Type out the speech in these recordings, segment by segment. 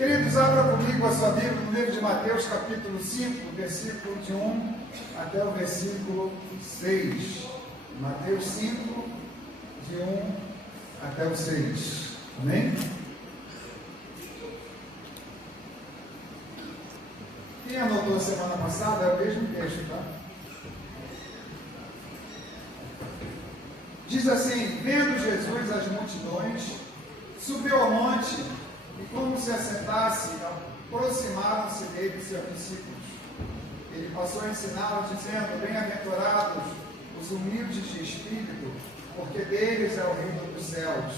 Queridos, abra comigo a sua Bíblia no livro de Mateus, capítulo 5, versículo de 1 até o versículo 6. Mateus 5, de 1 até o 6. Amém? Quem anotou semana passada é o mesmo texto, tá? Diz assim: vendo Jesus as multidões, subiu ao monte, e como se assentasse, aproximaram-se dele os seus discípulos. Ele passou a ensiná-los, dizendo: bem-aventurados os humildes de espírito, porque deles é o reino dos céus.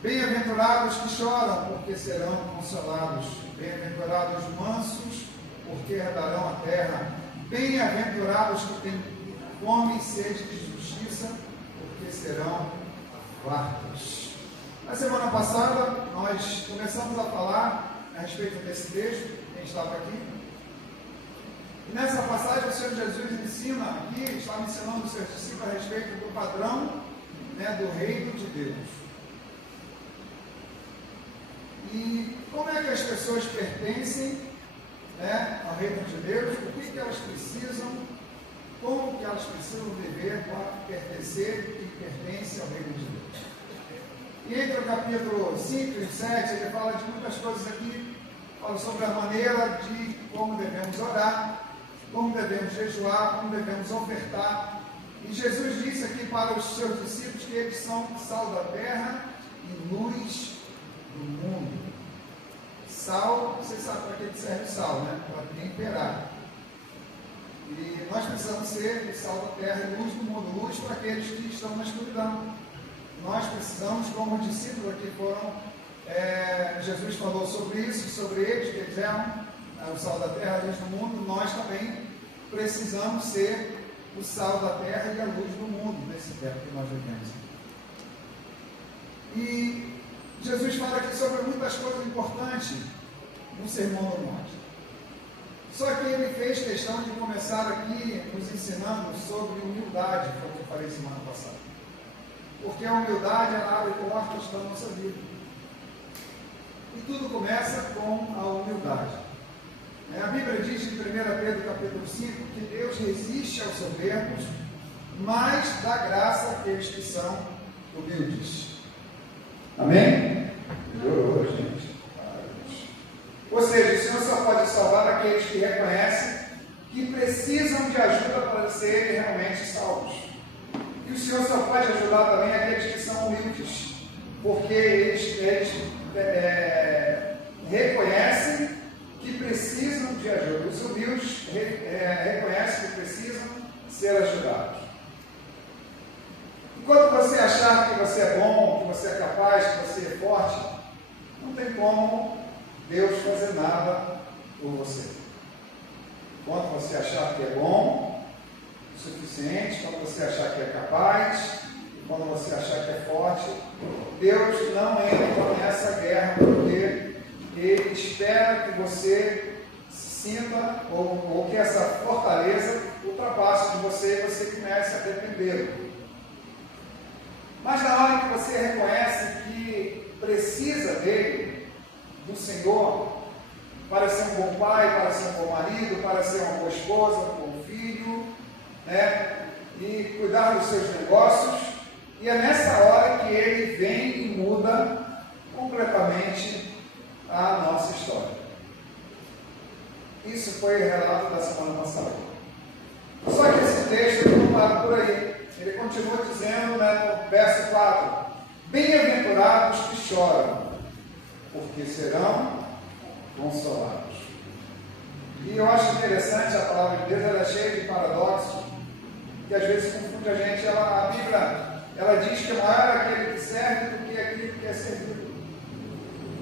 Bem-aventurados que choram, porque serão consolados. Bem-aventurados os mansos, porque herdarão a terra. Bem-aventurados que têm fome e sede de justiça, porque serão fartos. Na semana passada, nós começamos a falar a respeito desse texto, quem estava aqui. E nessa passagem, o Senhor Jesus ensina aqui, estava ensinando os seus discípulos a respeito do padrão, do reino de Deus. E como é que as pessoas pertencem ao reino de Deus, o que elas precisam, como que elas precisam viver para pertencer e pertencer ao reino de Deus. E entre o capítulo 5 e 7, ele fala de muitas coisas aqui, fala sobre a maneira de como devemos orar, como devemos jejuar, como devemos ofertar. E Jesus disse aqui para os seus discípulos que eles são sal da terra e luz do mundo. Sal, vocês sabem para que serve o sal, né? Para temperar. E nós precisamos ser o sal da terra e luz do mundo, luz para aqueles que estão na escuridão. Nós precisamos, como discípulos aqui foram, Jesus falou sobre isso, sobre eles, que eles eram o sal da terra, a luz do mundo. Nós também precisamos ser o sal da terra e a luz do mundo, nesse tempo que nós vivemos. E Jesus fala aqui sobre muitas coisas importantes no Sermão do Monte. Só que ele fez questão de começar aqui nos ensinando sobre humildade, como eu falei semana passada. Porque a humildade, ela abre portas para a nossa vida. E tudo começa com a humildade. A Bíblia diz em 1 Pedro capítulo 5 que Deus resiste aos soberbos, mas dá graça àqueles que são humildes. Amém? Melhorou, gente. Ou seja, o Senhor só pode salvar aqueles que reconhecem que precisam de ajuda para serem realmente salvos. E o Senhor só pode ajudar também aqueles que são humildes, porque eles reconhecem que precisam de ajuda. Os humildes reconhecem que precisam ser ajudados. Enquanto você achar que você é bom, que você é capaz, que você é forte, não tem como Deus fazer nada por você. Enquanto você achar que é bom o suficiente, quando você achar que é capaz, quando você achar que é forte, Deus não entra nessa guerra, porque Ele espera que você se sinta, ou que essa fortaleza ultrapasse de você e você comece a dependê-lo. Mas na hora que você reconhece que precisa dele, do Senhor, para ser um bom pai, para ser um bom marido, para ser uma boa esposa, um bom filho, e cuidar dos seus negócios, e é nessa hora que ele vem e muda completamente a nossa história. Isso foi o relato da semana passada. Só que esse texto não para por aí. Ele continua dizendo, no verso 4: bem-aventurados que choram, porque serão consolados. E eu acho interessante a palavra de Deus, ela é cheia de paradoxos, que às vezes confunde a gente. A Bíblia, ela diz que maior é aquele que serve do que aquele que é servido.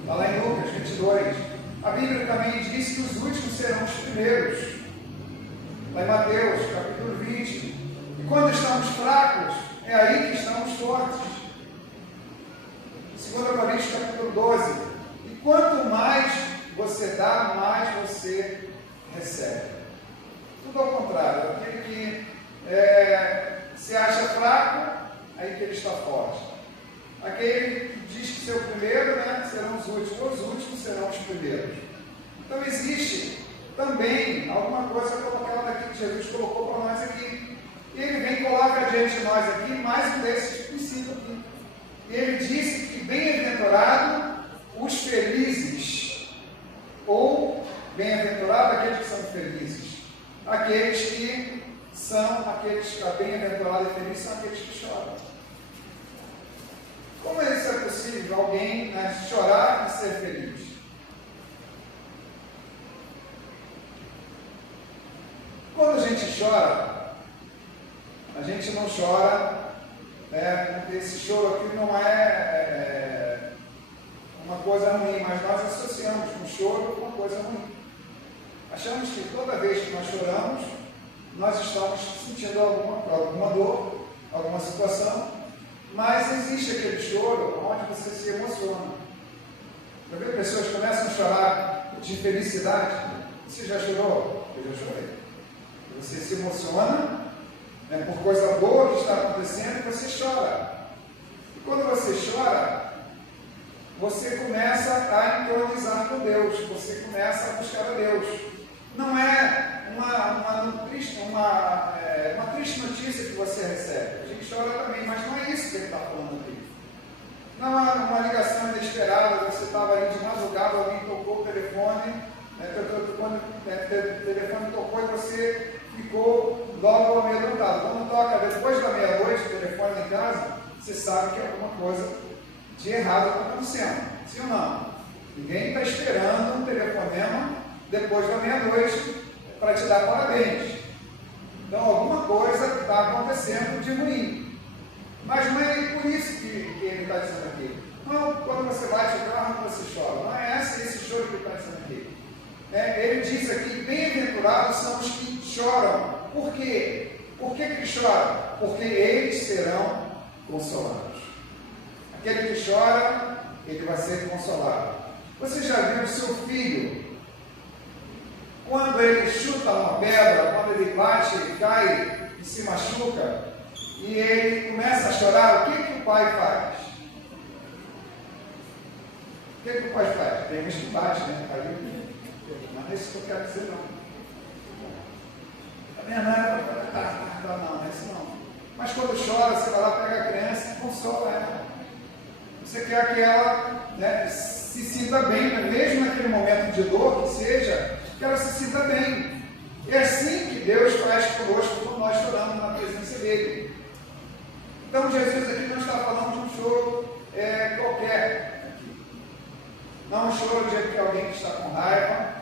Está lá em Lucas 22. A Bíblia também diz que os últimos serão os primeiros. Lá em Mateus, capítulo 20. E quando estamos fracos, é aí que estamos fortes. 2 Coríntios, capítulo 12. E quanto mais você dá, mais você recebe. Tudo ao contrário. Aquele que se acha fraco, aí que ele está forte. Aquele que diz que ser o primeiro, serão os últimos serão os primeiros. Então existe também alguma coisa como aquela daqui que Jesus colocou para nós aqui. E ele vem e coloca diante de nós aqui mais um desses princípios aqui. E ele disse que bem-aventurado os felizes, ou bem-aventurado aqueles que são felizes, aqueles que são aqueles que bem-aventurados e felizes são aqueles que choram. Como isso é possível alguém chorar e ser feliz? Quando a gente chora, a gente não chora, esse choro aqui não é uma coisa ruim, mas nós associamos o choro com uma coisa ruim. Achamos que toda vez que nós choramos, nós estamos sentindo alguma dor, alguma situação, mas existe aquele choro onde você se emociona. Já viu pessoas que começam a chorar de felicidade? Você já chorou? Eu já chorei. Você se emociona por coisa boa que está acontecendo e você chora. E quando você chora, você começa a entronizar com Deus, você começa a buscar a Deus. Não é uma triste notícia que você recebe. A gente chora também, mas não é isso que ele está falando aqui. Não é uma ligação inesperada, você estava ali de madrugada, alguém tocou o telefone, quando o telefone tocou e você ficou logo amedrontado. Quando toca depois da meia-noite o telefone lá em casa, você sabe que alguma coisa de errado está acontecendo. Sim ou não? Ninguém está esperando um telefonema depois da meia-noite para te dar parabéns. Então alguma coisa está acontecendo de ruim. Mas não é por isso que ele está dizendo aqui. Não, quando você bate o carro, você chora. Não é esse choro que ele está dizendo aqui. Ele diz aqui, bem-aventurados são os que choram. Por quê? Por que eles choram? Porque eles serão consolados. Aquele que chora, ele vai ser consolado. Você já viu o seu filho, quando ele chuta uma pedra, quando ele bate, ele cai e se machuca, e ele começa a chorar, o que o pai faz? O que o pai faz? Tem uns que bate, né? Não é isso que eu quero dizer, não. A minha nada, não é isso não. Mas quando chora, você vai lá, pega a criança e consola ela. Você quer que ela se sinta bem, mesmo naquele momento de dor que seja, que ela se sinta bem. É assim que Deus faz conosco quando nós choramos na presença dele. Então Jesus aqui não está falando de um choro qualquer. Não um choro de alguém que está com raiva,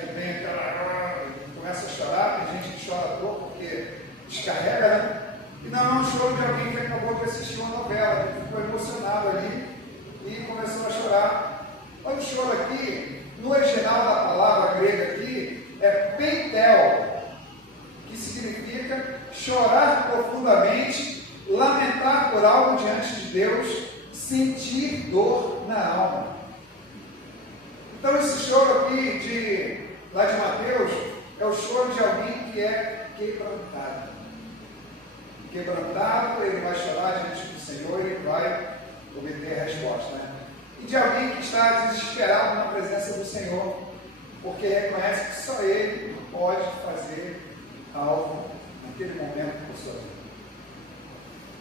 que vem aquela, começa a chorar, tem gente que chora à toa porque descarrega, né? E não é um choro de alguém que acabou de assistir uma novela, que ficou emocionado ali e começou a chorar. Olha o choro aqui, no original da palavra grega aqui, é pentel, que significa chorar profundamente, lamentar por algo diante de Deus, sentir dor na alma. Então esse choro aqui lá de Mateus é o choro de alguém que é quebrantado. Quebrantado, ele vai chorar diante do Senhor e ele vai obter a resposta, né? E de alguém que está desesperado na presença do Senhor, porque reconhece que só Ele pode fazer algo naquele momento com a sua vida.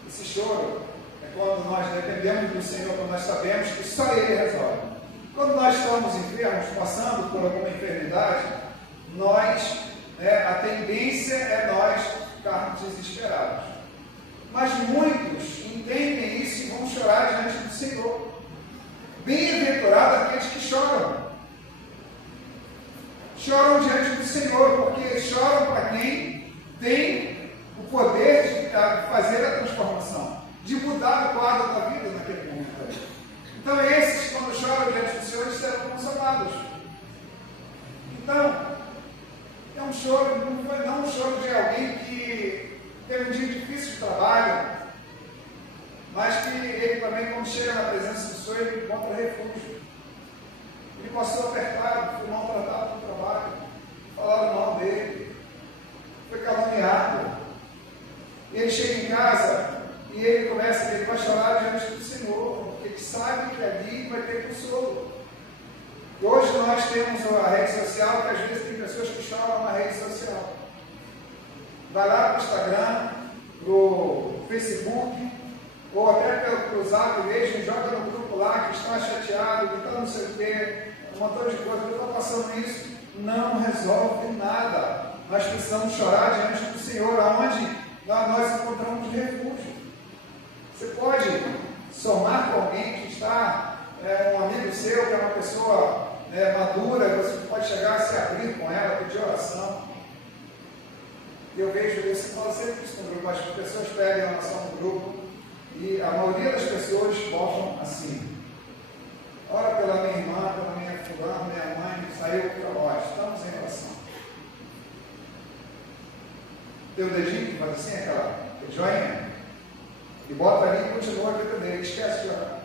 Esse choro é quando nós dependemos do Senhor, quando nós sabemos que só Ele resolve. Quando nós estamos enfermos, passando por alguma enfermidade, a tendência é nós ficarmos desesperados. Mas muitos entendem isso e vão chorar diante do Senhor. Bem-aventurados aqueles que choram. Choram diante do Senhor, porque choram para quem tem o poder de fazer a transformação, de mudar o quadro da vida naquele momento. Então esses, quando choram diante do Senhor, serão consolados. Então, é um choro, não um choro de alguém que teve um dia difícil de trabalho, mas que ele também, quando chega na presença do Senhor, ele encontra refúgio. Ele passou apertado, foi maltratado no trabalho, falaram mal dele, foi caluniado. E ele chega em casa e ele vai chorar diante do Senhor, porque ele sabe que ali vai ter consolo. E nós temos a rede social, que às vezes tem pessoas que choram na rede social. Vai lá para o Instagram, para o Facebook, ou até pelo Zap mesmo, joga no grupo lá que está chateado, que está não sei o quê, um montão de coisa, eu estou passando isso, não resolve nada. Nós precisamos chorar diante do Senhor, aonde nós encontramos refúgio. Você pode somar com alguém que está, um amigo seu, que é uma pessoa madura, você pode chegar a se abrir com ela, pedir oração. Eu vejo isso, eu falo sempre isso no grupo, as pessoas pedem oração no grupo, e a maioria das pessoas voltam assim: ora pela minha irmã, pela minha fulana, minha mãe, que saiu para nós, estamos em oração. Teu dedinho que faz assim, aquela joinha, e bota ali e continua a vida dele, esquece de orar.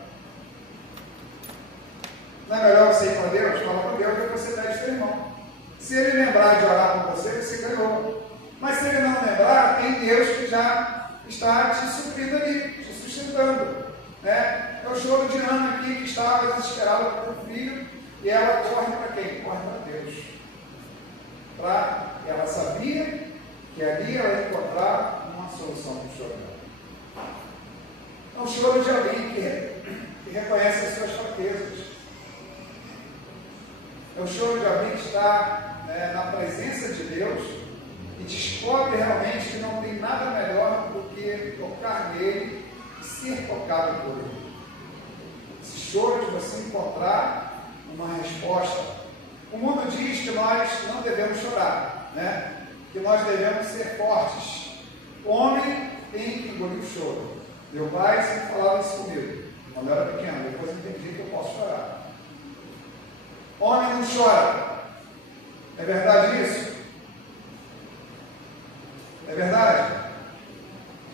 Não é melhor você ir para Deus? Fala para Deus que você pede teu irmão. Se ele lembrar de orar por você, você ganhou. Mas se ele não lembrar, tem Deus que já está te suprindo ali, te sustentando. Né? É o choro de Ana aqui, que estava desesperada por um filho, e ela corre para quem? Corre para Deus. Ela sabia que ali ela ia encontrar uma solução para o choro dela. É um choro de alguém que reconhece as suas fraquezas. É o choro de alguém que está na presença de Deus e descobre realmente que não tem nada melhor do que tocar nele e ser tocado por ele. Esse choro de você encontrar uma resposta. O mundo diz que nós não devemos chorar, né? Que nós devemos ser fortes. O homem tem que engolir o choro. Meu pai sempre falava isso comigo, quando eu era pequeno, depois eu entendi que eu posso chorar. Homem não chora. É verdade isso? É verdade?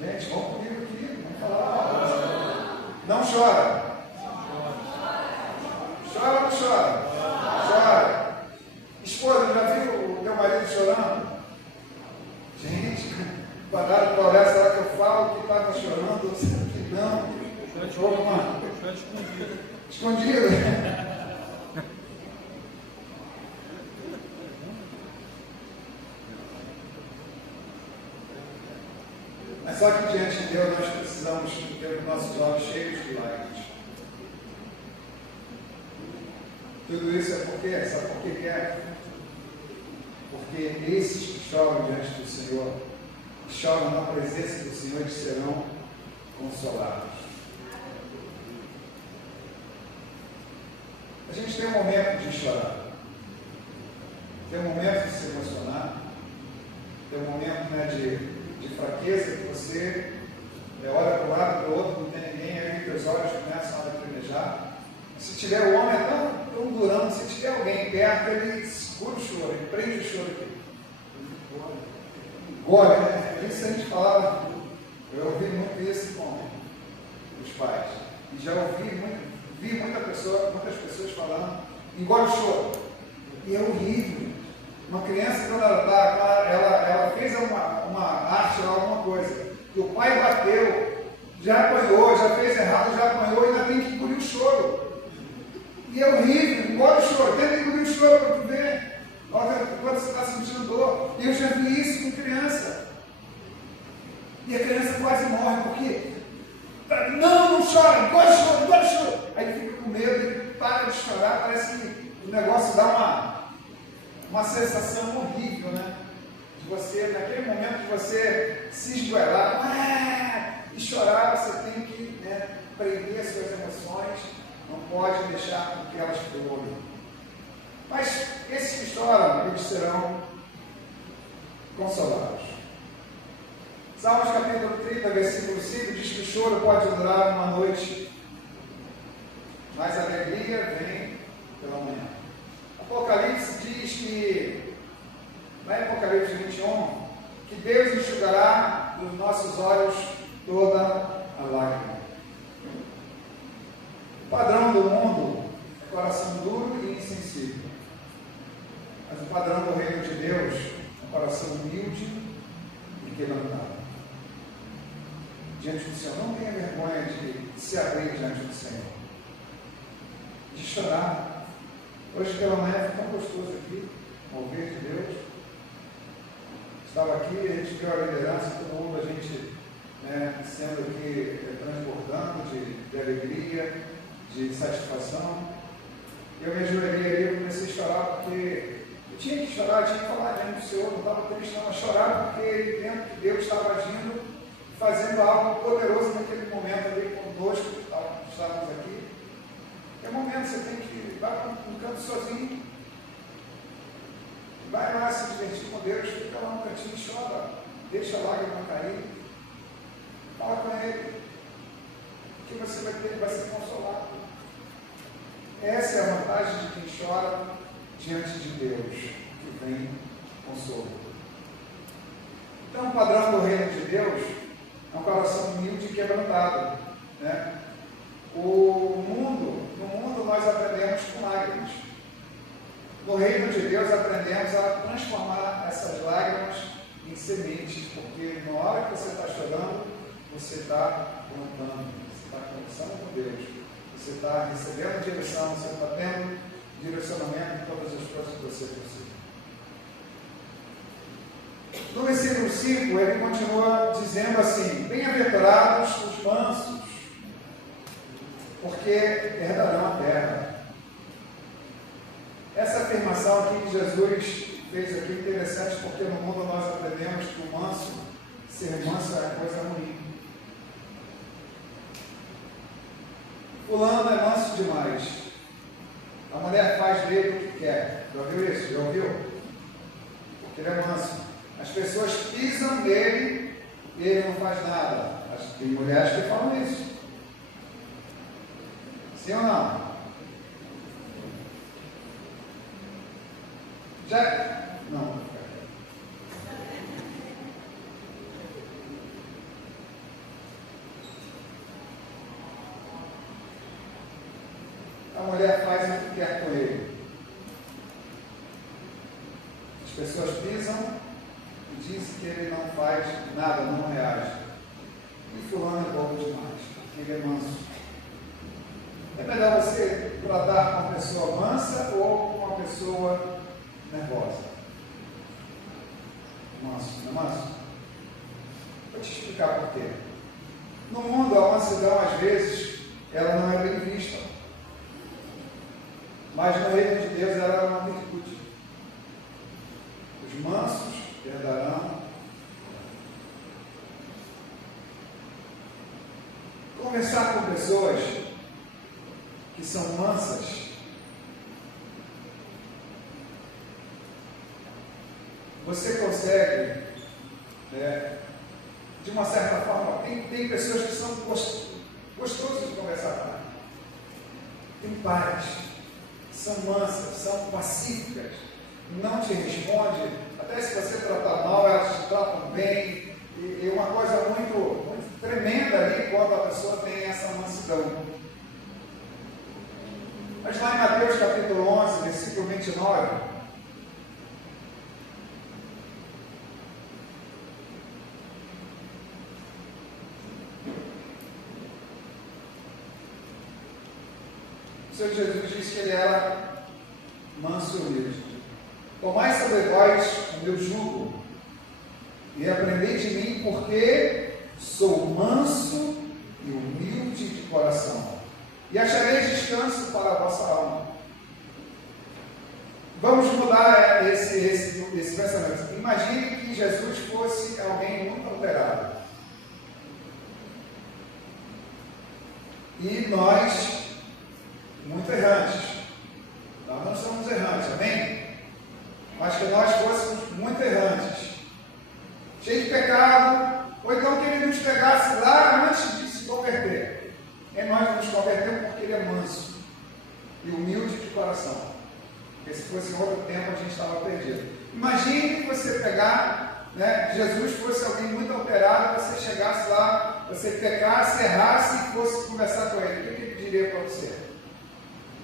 Gente, vamos comigo aqui, vamos falar. Não chora. Chora ou não chora? Chora. Esposa, já viu o teu marido chorando? Gente, pararam para olhar, será que eu falo que estava chorando ou será que não? Chora, mano. Escondido. Escondido? Mas só que diante de Deus nós precisamos ter os nossos olhos cheios de lágrimas. Tudo isso é porque, sabe por que é? Porque esses que choram diante do Senhor, que choram na presença do Senhor, eles serão consolados. A gente tem um momento de chorar, tem um momento de se emocionar, tem um momento de fraqueza que você olha para o lado, para o outro, não tem ninguém, aí teus olhos começam a lacrimejar. Se tiver o homem é tão durão, se tiver alguém perto, ele segura o choro, ele prende o choro aqui. Engole, né? Isso a gente falava, eu ouvi muito isso com os pais. E já vi muitas pessoas falando, engole o choro. E é horrível. Uma criança, quando ela fez uma arte, alguma coisa, que o pai bateu, já apanhou, já fez errado, já apanhou, ainda tem que engolir o choro. E é horrível, engole o choro, tenta engolir o choro para tu ver. Olha quando você está sentindo dor. E eu já vi isso com criança. E a criança quase morre, porque não chora, engole o choro. Aí ele fica com medo, ele para de chorar, parece que o negócio dá uma sensação horrível, né? De você, naquele momento de você se esgoelar e chorar, você tem que prender as suas emoções, não pode deixar com que elas fluam. Mas esses que choram, eles serão consolados. Salmos capítulo 30, versículo 5, diz que o choro pode durar uma noite, mas a alegria vem pela manhã. Apocalipse diz que, lá em Apocalipse 21, que Deus enxugará dos nossos olhos toda a lágrima. O padrão do mundo é coração duro e insensível. Mas o padrão do reino de Deus é um coração humilde e quebrantado. Diante do Senhor, não tenha vergonha de se abrir diante do Senhor, de chorar. Hoje pela manhã foi tão gostoso aqui, ouvir de Deus. Estava aqui, a gente viu a liderança, todo mundo, a gente sendo aqui transbordando de alegria, de satisfação. Eu me ajoelhei ali, eu comecei a chorar porque eu tinha que chorar, tinha que falar diante do Senhor, não estava triste, não, mas chorar porque eu entendo que Deus estava agindo, fazendo algo poderoso naquele momento ali conosco, que estávamos aqui. É um momento que você tem que ir para um canto sozinho, vai lá se divertir com Deus, fica lá no cantinho e chora, deixa a lágrima cair, fala com Ele, que você vai ser consolado. Essa é a vantagem de quem chora diante de Deus, que vem consolo. Então, o padrão do reino de Deus é um coração humilde e quebrantado, né? No mundo nós aprendemos com lágrimas. No reino de Deus aprendemos a transformar essas lágrimas em sementes, porque na hora que você está chorando, você está plantando, você está conversando com Deus, você está recebendo direção, você está tendo direcionamento em todas as coisas que você precisa. No versículo 5, ele continua dizendo assim: bem-aventurados os mansos, porque herdarão a terra. Essa afirmação aqui que Jesus fez aqui é interessante, porque no mundo nós aprendemos que o manso, ser manso é coisa ruim. Fulano é manso demais. A mulher faz dele o que quer. Já ouviu isso? Já ouviu? Porque ele é manso. As pessoas pisam nele e ele não faz nada. Tem mulheres que falam isso. Sim ou não? Já? Não. A mulher faz o que quer com ele. As pessoas pisam e dizem que ele não faz nada, não reage. E fulano é bobo demais, ele é manso. É melhor você tratar com uma pessoa mansa ou com uma pessoa nervosa? Manso, não é manso? Vou te explicar por quê. No mundo, a mansidão, às vezes, ela não é bem vista. Mas no reino de Deus, ela é uma virtude. Os mansos herdarão. Conversar com pessoas que são mansas, você consegue, de uma certa forma, tem pessoas que são gostosas de conversar com elas. Tem paz, são mansas, são pacíficas, não te respondem, até se você tratar mal, elas te tratam bem, e uma coisa muito tremenda ali quando a pessoa tem essa mansidão. Mas lá em Mateus capítulo 11, versículo 29, o Senhor Jesus disse que ele era manso e humilde. Tomai sobre vós o meu jugo e aprendei de mim, porque sou manso e humilde de coração, e achareis descanso para a vossa alma. Vamos mudar esse pensamento. Imagine que Jesus fosse alguém muito alterado. E nós, muito errantes. Nós não somos errantes, amém? Mas que nós fôssemos muito errantes. Cheio de pecado, ou então que ele nos pegasse lá antes de se converter. E nós nos convertemos porque ele é manso e humilde de coração. Porque se fosse em outro tempo a gente estava perdido. Imagine que você pegar, Jesus fosse alguém muito alterado, você chegasse lá, você pecasse, errasse e fosse conversar com ele. O que ele diria para você?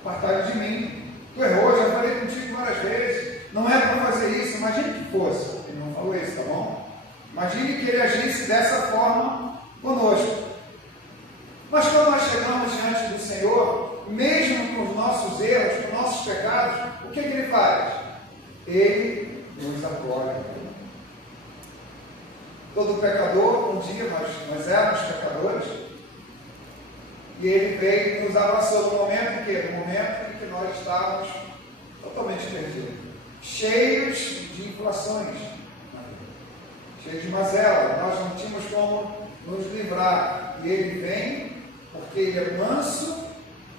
Apartai de mim. Tu errou, já falei contigo várias vezes. Não é para fazer isso. Imagine que fosse. Ele não falou isso, tá bom? Imagine que ele agisse dessa forma conosco. Mas quando nós chegamos diante do Senhor, mesmo com os nossos erros, com nossos pecados, o que ele faz? Ele nos acolhe. Todo pecador, um dia nós éramos pecadores, e ele veio e nos abraçou no momento em que nós estávamos totalmente perdidos, cheios de inflações, cheios de mazela, nós não tínhamos como nos livrar, e ele vem, porque ele é manso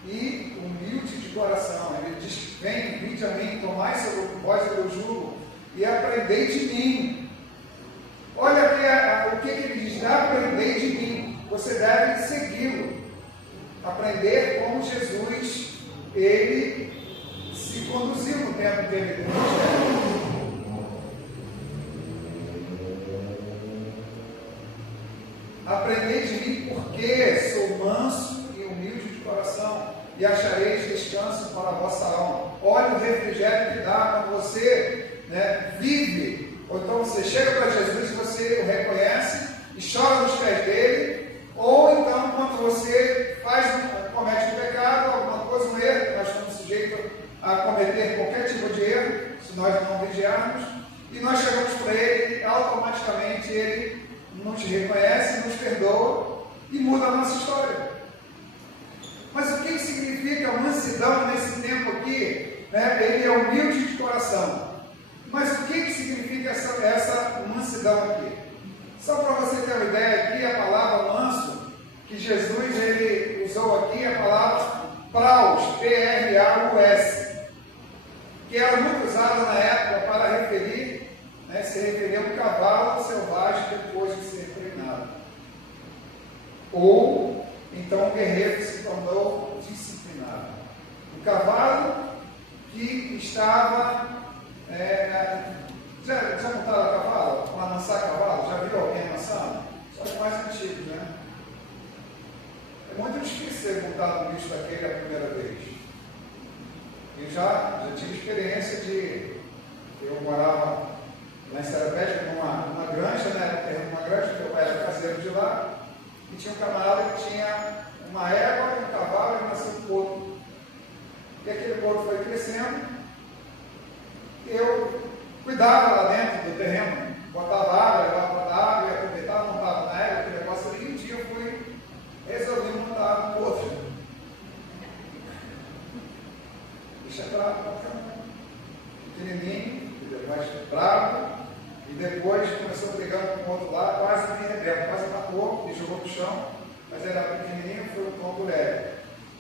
e humilde de coração. Ele diz: vem, vinde a mim, tomai sobre vós o meu jugo e aprendei de mim. Olha aqui o que ele diz: aprendei de mim. Você deve segui-lo, aprender como Jesus ele se conduziu no tempo dele do ministério. Aprendei de mim, porque sou manso e humilde de coração, e achareis descanso para a vossa alma. Olha o refrigério que dá quando você vive, ou então você chega para Jesus e você o reconhece e chora nos pés dele, ou então quando você comete um pecado, alguma coisa, um erro, nós estamos sujeitos a cometer qualquer tipo de erro, se nós não vigiarmos, e nós chegamos para ele, automaticamente ele nos reconhece, nos perdoa e muda a nossa história. Mas o que significa mansidão nesse tempo aqui? Ele é humilde de coração. Mas o que significa essa mansidão aqui? Só para você ter uma ideia aqui, a palavra manso, que Jesus ele usou aqui, a palavra praus, P-R-A-U-S, que era muito usada na época para se referir a um cavalo selvagem depois de ser treinado. Ou, então, um guerreiro que se tornou disciplinado. O cavalo que estava... já montaram a cavalo? Para amansar cavalo? Já viu alguém amansando? Só os mais antigos, né? É muito difícil ser montado um bicho daquele a primeira vez. Eu já tive experiência eu morava lá em Serapédica, numa granja, uma granja, meu pai era caseiro de lá, e tinha um camarada que tinha uma égua, um cavalo e nasceu um porco. E aquele porco foi crescendo, eu cuidava lá dentro do terreno, botava água, levava para dar água, e aproveitava, montava na égua, aquele negócio ali, e um dia eu resolvi montar um porco. Deixa bravo, pequenininho, mais bravo, e depois começou brigando com o outro lado, quase me rebelde, quase matou, me jogou no chão, mas era pequenininho, foi um tombo leve.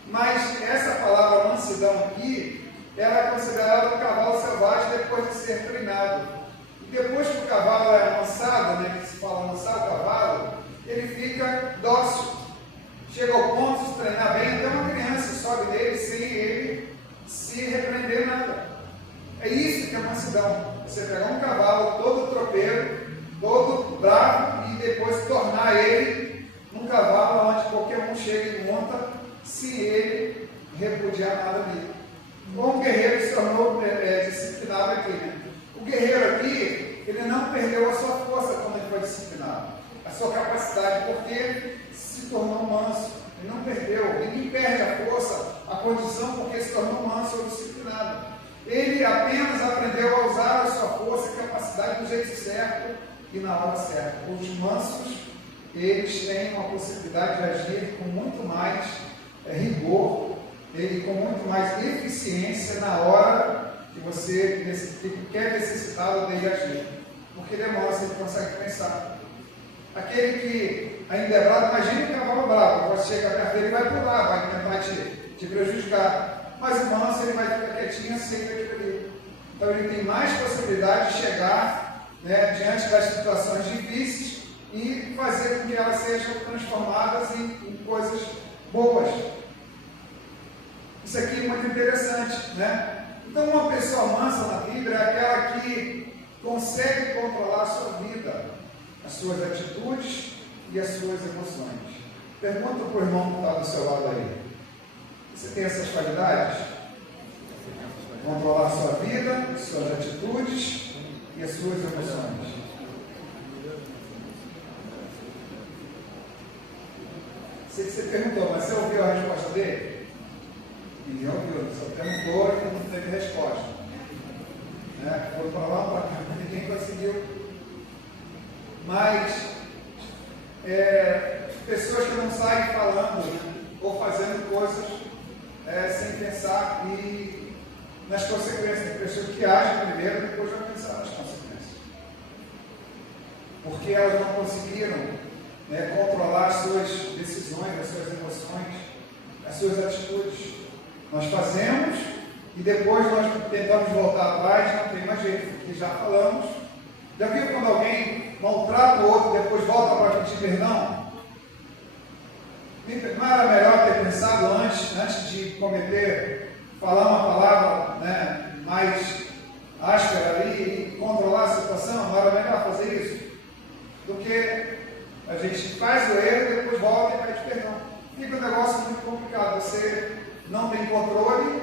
Mas essa palavra mansidão aqui, ela é considerada um cavalo selvagem depois de ser treinado. E depois que o cavalo é amansado, que se fala amansar o cavalo, ele fica dócil. Chega ao ponto de se treinar bem, até uma criança sobe nele sem ele se repreender nada. É isso que é mansidão. Você pegar um cavalo todo tropeiro, todo bravo, e depois tornar ele um cavalo onde qualquer um chega e monta, se ele repudiar nada dele. Ou um guerreiro se tornou disciplinado aqui. O guerreiro aqui, ele não perdeu a sua força quando ele foi disciplinado, a sua capacidade, porque se tornou manso. Ele não perdeu. Ninguém perde a força, a condição, porque se tornou manso ou disciplinado. Ele apenas aprendeu a usar a sua força e capacidade do jeito certo e na hora certa. Os mansos, eles têm uma possibilidade de agir com muito mais rigor e com muito mais eficiência na hora que você quer necessitado dele agir. Porque demora, você consegue pensar. Aquele que ainda é bravo, imagina um cavalo bravo, você chega perto dele e vai pular, vai tentar te prejudicar. Mas o manso ele vai ficar quietinho sempre aquilo ali. Então ele tem mais possibilidade de chegar diante das situações difíceis e fazer com que elas sejam transformadas em coisas boas. Isso aqui é muito interessante, Então uma pessoa mansa na Bíblia é aquela que consegue controlar a sua vida, as suas atitudes e as suas emoções. Pergunta para o irmão que está do seu lado aí. Você tem essas qualidades? Controlar a sua vida, suas atitudes e as suas emoções. Sei que você perguntou, mas você ouviu a resposta dele? Ninguém ouviu, só perguntou e não teve resposta. Né? Foi para lá, para cá, ninguém conseguiu. Mas pessoas que não saem falando, né? Ou fazendo coisas sem pensar nas consequências. Tem pessoas que agem primeiro e depois vão pensar nas consequências. Porque elas não conseguiram controlar as suas decisões, as suas emoções, as suas atitudes. Nós fazemos e depois nós tentamos voltar atrás, não tem mais jeito, porque já falamos. Já viu quando alguém maltrata o outro e depois volta para pedir perdão? Não era melhor ter pensado antes de falar uma palavra mais áspera ali e controlar a situação? Não era melhor fazer isso? Do que a gente faz o erro e depois volta e pede perdão. Fica um negócio muito complicado. Você não tem controle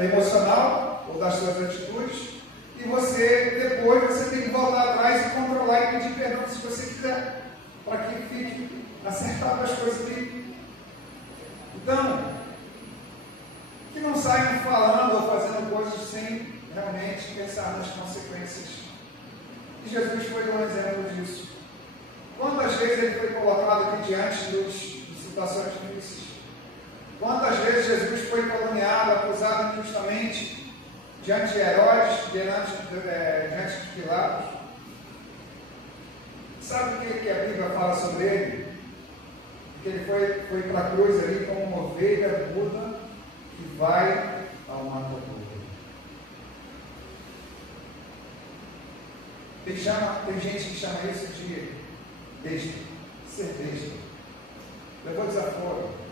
emocional ou das suas atitudes e depois você tem que voltar atrás e controlar e pedir perdão se você quiser, para que fique acertado as coisas ali. Então, que não saiam falando ou fazendo coisas sem realmente pensar nas consequências. E Jesus foi um exemplo disso. Quantas vezes ele foi colocado aqui diante de situações difíceis? Quantas vezes Jesus foi caluniado, acusado injustamente diante de Herodes, diante de Pilatos? Sabe o que a Bíblia fala sobre ele? Que ele foi para a cruz ali como uma ovelha muda que vai ao matadouro. Tem gente que chama isso de besta, ser besta. Levou desaforo.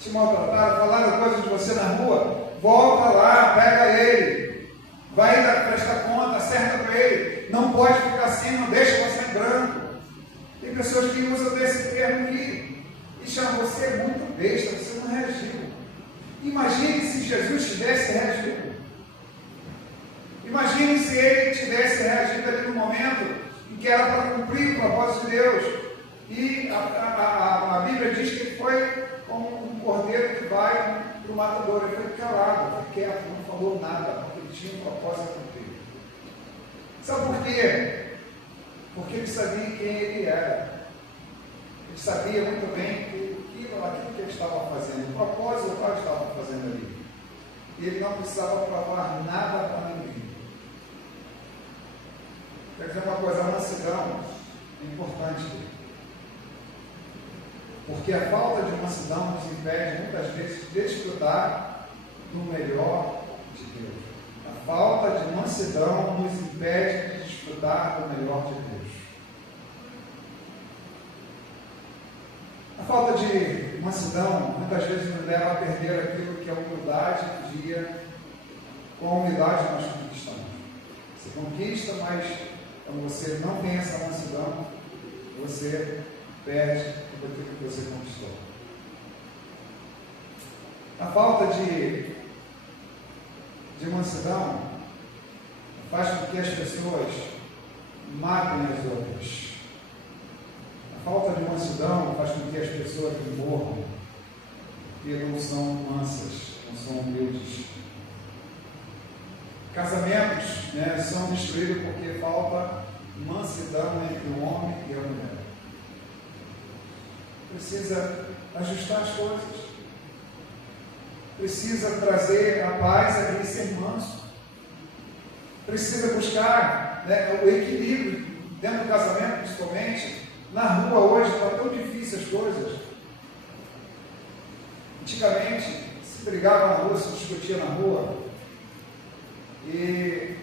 Te maltrataram, falaram coisas de você na rua, volta lá, pega ele, vai prestar conta, acerta para ele. Não pode ficar assim, não deixa você em branco. Tem pessoas que usam desse termo aqui e chamam você muito besta, você não reagiu. Imagine se Jesus tivesse reagido. Imagine se ele tivesse reagido ali no momento em que era para cumprir o propósito de Deus. E a Bíblia diz que ele foi como um cordeiro que vai para o matadouro. Ele foi calado, foi quieto, não falou nada, porque ele tinha um propósito a cumprir. Sabe por quê? Porque ele sabia quem ele era. Ele sabia muito bem aquilo que ele estava fazendo, o propósito que ele estava fazendo ali. E ele não precisava provar nada para ninguém. Quer dizer uma coisa, a mansidão é importante. Porque a falta de mansidão nos impede muitas vezes de desfrutar do melhor de Deus. A falta de mansidão nos impede de desfrutar do melhor de Deus. A falta de mansidão muitas vezes nos leva a perder aquilo que a humildade podia. Com a humildade nós conquistamos. Você conquista, mas quando você não tem essa mansidão, você perde tudo aquilo que você conquistou. A falta de mansidão faz com que as pessoas matem as outras. A falta de mansidão faz com que as pessoas morram, porque não são mansas, não são humildes. Casamentos são destruídos porque falta mansidão entre o homem e a mulher. Precisa ajustar as coisas. Precisa trazer a paz ali e ser manso. Precisa buscar o equilíbrio dentro do casamento, principalmente. Na rua hoje está tão difícil as coisas. Antigamente se brigava na rua, se discutia na rua. E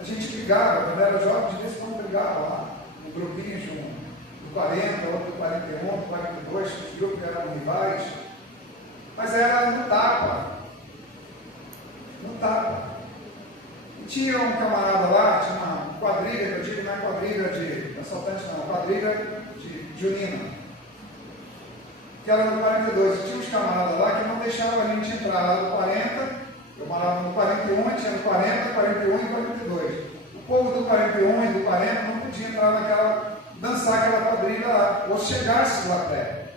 a gente brigava, quando era jovem, de vez em quando brigava lá, um grupinho de do 40, outro do 41, do 42, os grupos eram rivais. Mas era no tapa. No tapa. E tinha um camarada lá, tinha uma quadrilha, eu digo, não é quadrilha de assaltante, não, quadrilha de junina, que era no 42. E tinha uns camaradas lá que não deixavam a gente entrar lá do 40, eu morava no 41, tinha no 40, 41 e 42. O povo do 41 e do 40 não podia entrar dançar aquela quadrilha lá, ou chegasse lá perto.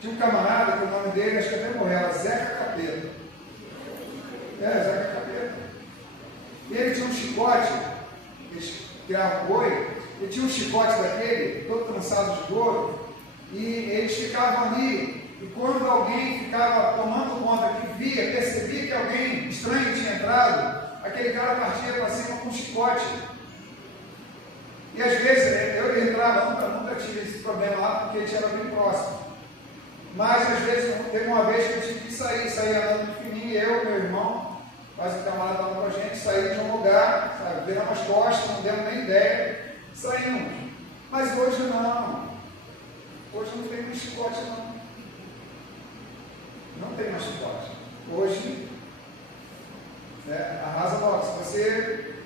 Tinha um camarada que o nome dele, acho que até morreu, era Zeca Capeta. Zeca Capeta. E ele tinha um chicote, eles criavam boi, ele tinha um chicote daquele, todo trançado de couro, e eles ficavam ali, e quando alguém ficava tomando conta que via, percebia que alguém estranho tinha entrado, aquele cara partia para cima com um chicote. E às vezes eu entrava, nunca tive esse problema lá, porque a gente era bem próximo. Mas às vezes, teve uma vez que eu tive que sair andando de fininho, eu, meu irmão, quase o camarada estava com a gente, saímos de um lugar, sabe, viramos as costas, não demos nem ideia, saímos. Mas hoje não. Hoje não tem mais chicote, não. Não tem mais chicote. Hoje, arrasa logo. Se você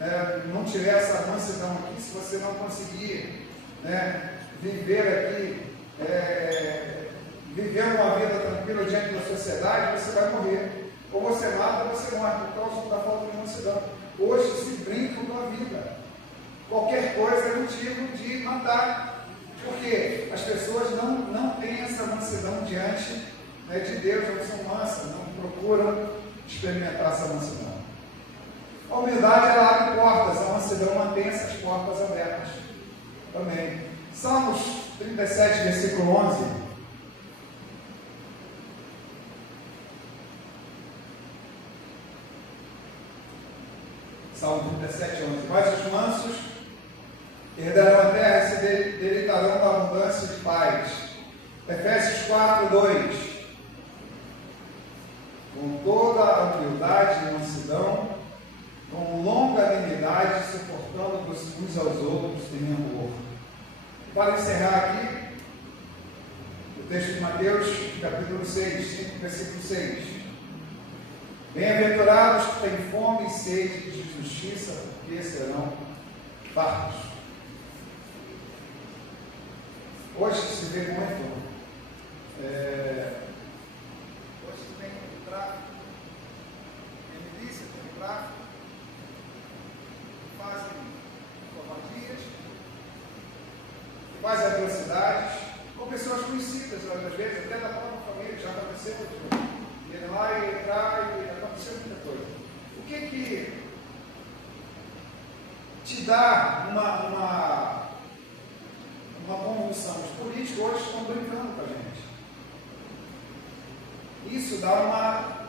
não tiver essa mansidão aqui, se você não conseguir viver aqui, vivendo uma vida tranquila diante da sociedade, você vai morrer. Ou você mata ou você morre por causa da falta de mansidão. Hoje se brinca com a vida. Qualquer coisa é motivo de matar. Porque as pessoas não têm essa mansidão diante de Deus, não são mansas, não procuram experimentar essa mansidão. A humildade, ela abre portas, a mansidão mantém essas portas abertas. Amém. Salmos 37, versículo 11. Salmo 37, 11. Mas os mansos herdarão a terra e se deleitarão da abundância de paz. Efésios 4, 2. Com toda a humildade e mansidão, com longanimidade, suportando-vos uns aos outros em amor. Para encerrar aqui, o texto de Mateus, capítulo 6, 5, versículo 6. Bem-aventurados que têm fome e sede de justiça, porque serão fartos. Hoje se vê muito. Hoje tem o tráfico, tem milícia, tem o tráfico, fazem covardias, fazem atrocidades, com pessoas conhecidas, às vezes até da própria família, já aconteceu, ir lá e entrar e aconteceu muita coisa. O que te dá uma convulsão? Os políticos hoje estão brincando com a gente. Isso dá uma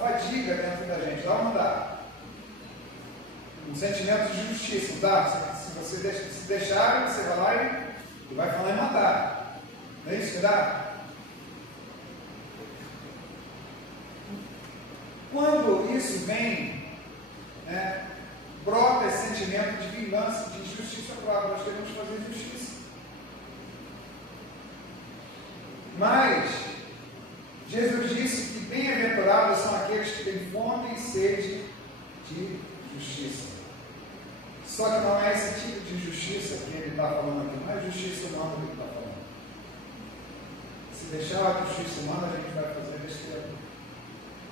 fadiga dentro da gente, dá ou não dá? Um sentimento de justiça, não dá? Se você se deixar, você vai lá e vai falar em matar. Não é isso que dá? Quando isso vem, brota esse sentimento de vingança, de injustiça, claro, nós queremos fazer justiça. Mas Jesus disse que bem-aventurados são aqueles que têm fome e sede de justiça. Só que não é esse tipo de justiça que ele está falando aqui, não é justiça humana que ele está falando. Se deixar a justiça humana, a gente vai fazer besteira.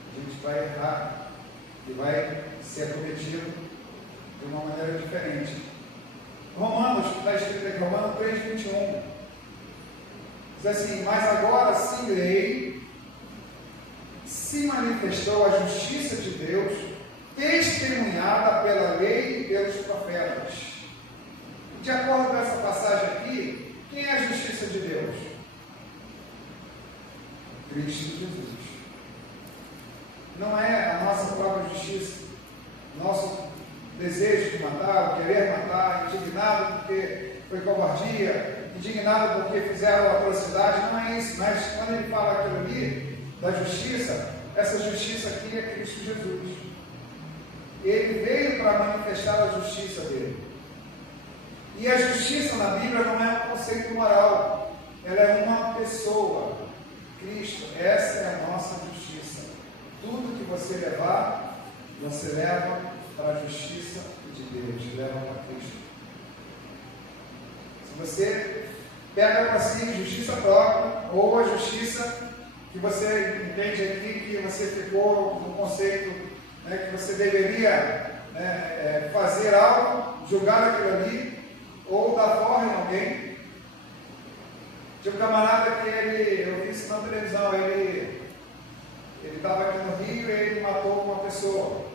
A gente vai errar e vai ser acometido de uma maneira diferente. Romanos, está escrito aqui, Romanos 3, 21. Diz assim: mas agora sim lei, se manifestou a justiça de Deus, testemunhada pela lei e pelos profetas. De acordo com essa passagem aqui, quem é a justiça de Deus? Cristo Jesus. Não é a nossa própria justiça, nosso desejo de matar, o querer matar, indignado porque foi covardia, indignado porque fizeram atrocidade, não é isso. Mas quando ele fala aquilo ali, da justiça, essa justiça aqui é Cristo Jesus. Ele veio para manifestar a justiça dele. E a justiça na Bíblia não é um conceito moral, ela é uma pessoa, Cristo. Essa é a nossa justiça. Tudo que você levar, você leva para a justiça de Deus, leva para Cristo. Se você pega para si justiça própria, ou a justiça que você entende aqui, que você ficou no conceito, que você deveria fazer algo, julgar aquilo ali, ou dar forra em alguém, Tinha um camarada que eu vi isso na televisão, ele estava aqui no Rio e ele matou uma pessoa.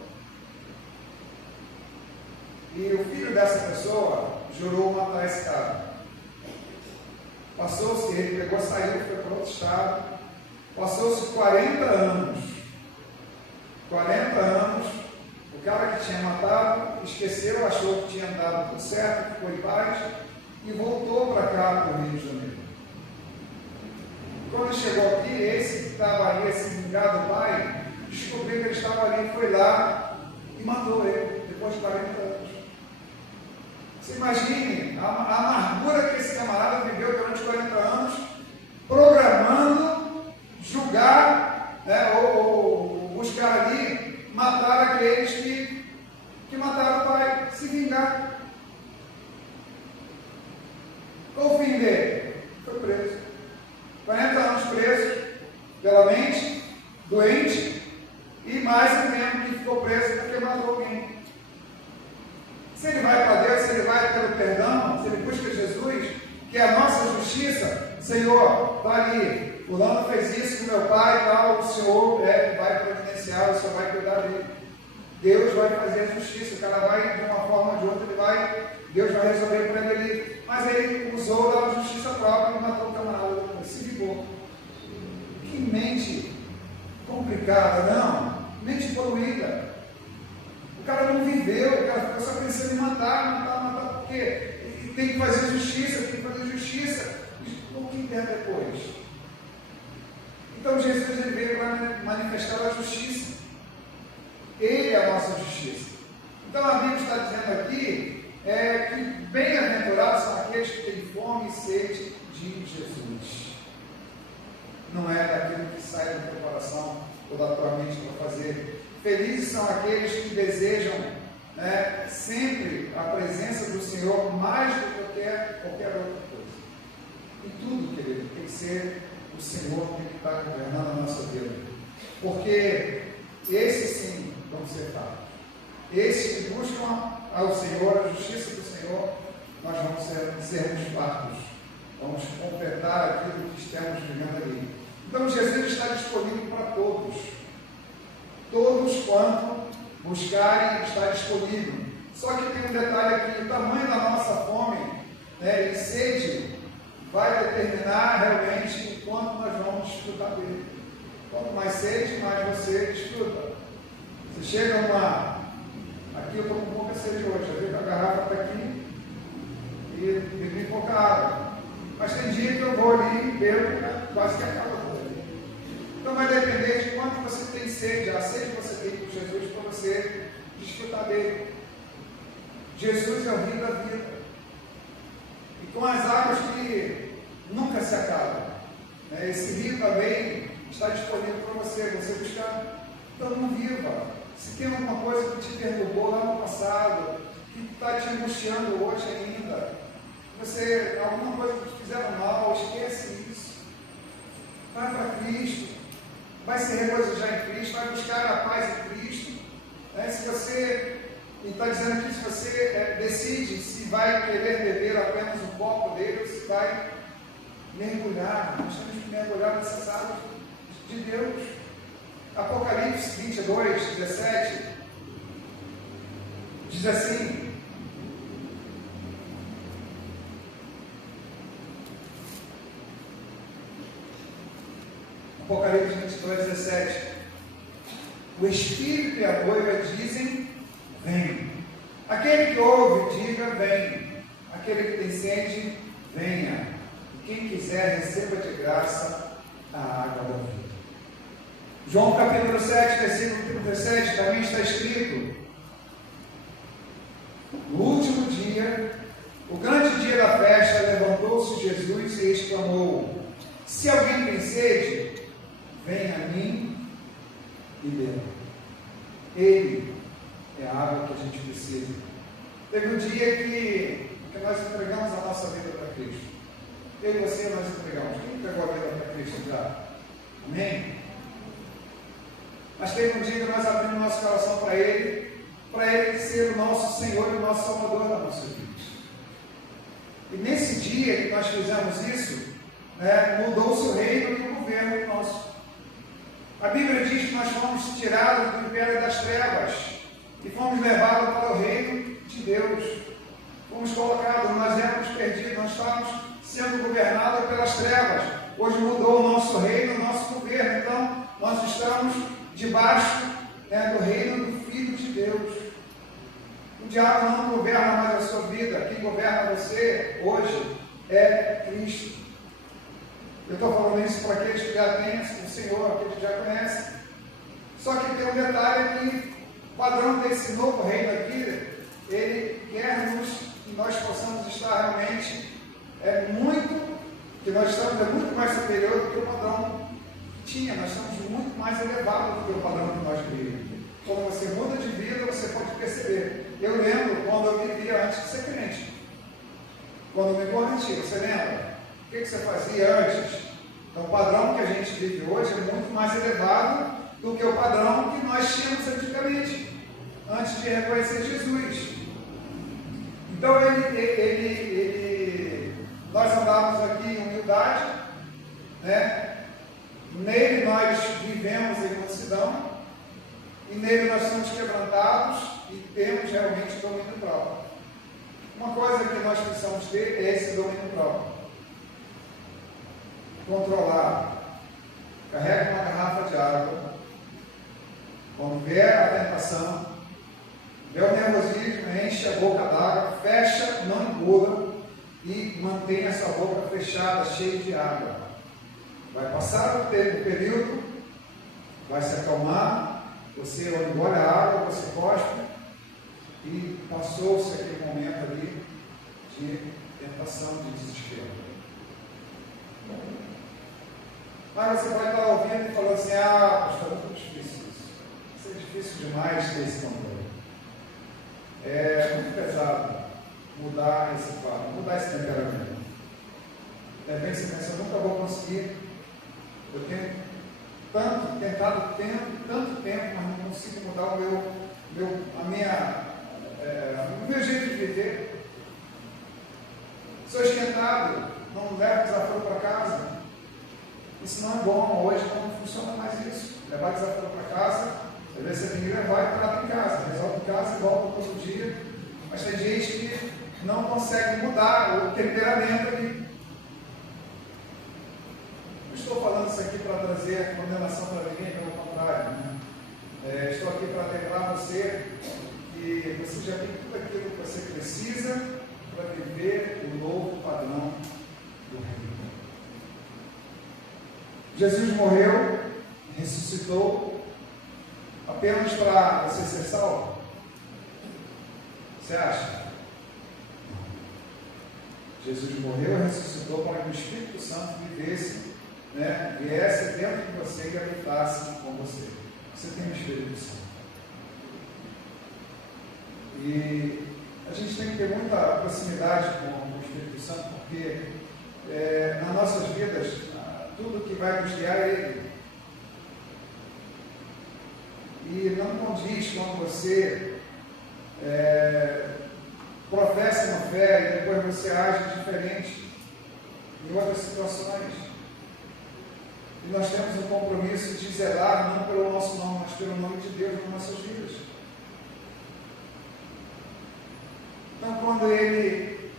E o filho dessa pessoa jurou matar esse cara. Passou-se, ele pegou, saiu, foi para outro estado. Passou-se 40 anos. 40 anos, o cara que tinha matado esqueceu, achou que tinha dado tudo certo, ficou em paz e voltou para cá, para o Rio de Janeiro. Quando chegou aqui, esse que estava ali, esse vingado pai, descobriu que ele estava ali, foi lá e matou ele, depois de 40 anos. Você imagine a amargura que esse camarada viveu durante 40 anos, programando, julgar, ou buscar ali, matar aqueles que mataram o pai, se vingar. Qual o fim dele? Foi preso. 40 anos preso pela mente, doente, e mais um tempo que ficou preso porque matou alguém. Se ele vai para Deus, se ele vai pelo perdão, se ele busca Jesus, que é a nossa justiça, Senhor, está ali, fulano fez isso com meu pai e tal, o Senhor vai providenciar, o Senhor vai cuidar dele. Deus vai fazer a justiça, o cara vai de uma forma ou de outra, Deus vai resolver para ele, mas ele usou da justiça própria e matou o camarada, se vingou. Que mente complicada, não? Mente poluída. O cara não viveu, o cara ficou só pensando em matar, porque ele tem que fazer justiça, o que der depois? Então Jesus ele veio para manifestar a justiça. Ele é a nossa justiça. Então a Bíblia está dizendo aqui que bem-aventurados são aqueles que têm fome e sede de Jesus. Não é daquilo que sai do teu coração ou da tua mente para fazer. Felizes são aqueles que desejam sempre a presença do Senhor mais do que qualquer outra coisa. Em tudo, querido, tem que ser o Senhor que está governando a nossa vida. Porque esses sim vão ser fartos. Esses que buscam ao Senhor, a justiça do Senhor, nós vamos sermos fartos. Vamos completar aquilo que estamos vivendo ali. Então Jesus está disponível para todos. Todos quanto buscarem, está disponível. Só que tem um detalhe aqui: o tamanho da nossa fome e sede vai determinar realmente o quanto nós vamos desfrutar dele. Quanto mais sede, mais você desfruta. Você chega aqui eu estou com pouca sede hoje, eu vejo que a garrafa está aqui e bebi pouca água. Mas tem dia que eu vou ali e bebo, quase que acaba. Então vai depender de quanto você tem sede, a sede que você tem por Jesus para você desfrutar dele. Jesus é o rio da vida. E com as águas que nunca se acabam. Esse rio também está disponível para você buscar. Então não viva. Se tem alguma coisa que te perturbou lá no passado, que está te angustiando hoje ainda, alguma coisa que te fizeram mal, esquece isso. Vai para Cristo. Vai se regozijar em Cristo, vai buscar a paz em Cristo. Se você, está dizendo aqui, se você decide se vai querer beber apenas um copo dele, ou se vai mergulhar, nós temos que mergulhar nessas águas de Deus. Apocalipse 22, 17, diz assim: Apocalipse 22, 17. O Espírito e a noiva dizem: vem. Aquele que ouve, diga: vem. Aquele que tem sede, venha. E quem quiser, receba de graça a água da vida. João capítulo 7, versículo 37, também está escrito: no último dia, o grande dia da festa, levantou-se Jesus e exclamou: se alguém tem sede, venha a mim e beba. Ele é a água que a gente precisa. Teve um dia que nós entregamos a nossa vida para Cristo. Eu e você, nós entregamos. Quem entregou a vida para Cristo já? Amém? Mas teve um dia que nós abrimos nosso coração para Ele ser o nosso Senhor e o nosso Salvador da nossa vida. E nesse dia que nós fizemos isso, mudou-se o reino e o governo nosso. A Bíblia diz que nós fomos tirados do império das trevas e fomos levados para o reino de Deus. Fomos colocados, nós éramos perdidos, nós estávamos sendo governados pelas trevas. Hoje mudou o nosso reino, o nosso governo. Então, nós estamos debaixo do reino do Filho de Deus. O diabo não governa mais a sua vida. Quem governa você hoje é Cristo. Eu estou falando isso para aqueles que já têm o Senhor, aqueles que já conhecem. Só que tem um detalhe que o padrão desse novo reino aqui, ele quer que nós possamos estar realmente que nós estamos muito mais superior do que o padrão que tinha. Nós estamos muito mais elevados do que o padrão que nós queríamos. Quando você muda de vida, você pode perceber. Eu lembro quando eu vivia antes de ser crente. Quando eu me converti, você lembra? O que você fazia antes? Então, o padrão que a gente vive hoje é muito mais elevado do que o padrão que nós tínhamos antigamente, antes de reconhecer Jesus. Então, nós andávamos aqui em humildade, nele nós vivemos em mansidão, e nele nós somos quebrantados e temos realmente domínio próprio. Uma coisa que nós precisamos ter é esse domínio próprio. Controlar. Carrega uma garrafa de água. Quando vier a tentação, vê o nervosismo, enche a boca d'água, fecha, não engula e mantenha essa boca fechada, cheia de água. Vai passar o período, vai se acalmar, você engole a água, você cospe e passou-se aquele momento ali de tentação, de desespero. Mas você vai estar ouvindo e falando assim, pastor, é muito difícil isso. Isso é difícil demais ter esse controle. É muito pesado mudar esse quadro, mudar esse temperamento. De repente você pensa, eu nunca vou conseguir. Eu tenho tentado tanto tempo, mas não consigo mudar o meu jeito de viver. Sou esquentado, não levo desaforo para casa. Isso não é bom, hoje não funciona mais isso. Levar desaforo para casa, às vezes você tem que levar e trata em casa, resolve em casa e volta todo dia. Mas tem gente que não consegue mudar o temperamento ali. Não estou falando isso aqui para trazer condenação para ninguém, pelo contrário. Estou aqui para lembrar você que você já tem tudo aquilo que você precisa para viver o novo padrão do reino. Jesus morreu, ressuscitou apenas para você ser salvo? Você acha? Jesus morreu e ressuscitou para que o Espírito Santo viesse, viesse dentro de você e habitasse com você. Você tem o Espírito Santo. E a gente tem que ter muita proximidade com o Espírito Santo, porque nas nossas vidas, tudo que vai nos guiar é Ele. E não condiz quando você professa uma fé e depois você age diferente em outras situações. E nós temos um compromisso de zelar não pelo nosso nome, mas pelo nome de Deus nas nossas vidas. Então, quando Ele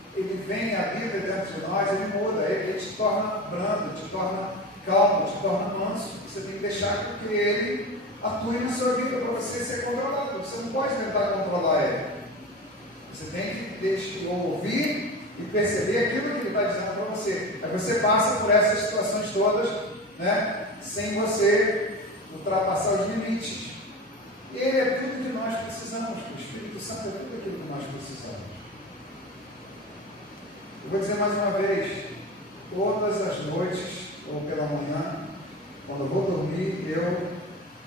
vem à vida dentro de nós, Ele muda, Ele te torna brando, te torna calmo, te torna manso. Você tem que deixar que Ele atue na sua vida para você ser controlado. Você não pode tentar controlar Ele. Você tem que ouvir e perceber aquilo que Ele está dizendo para você. Aí você passa por essas situações todas, sem você ultrapassar os limites. E Ele é tudo que nós precisamos. O Espírito Santo é tudo aquilo que nós precisamos. Eu vou dizer mais uma vez, todas as noites, ou pela manhã, quando eu vou dormir, eu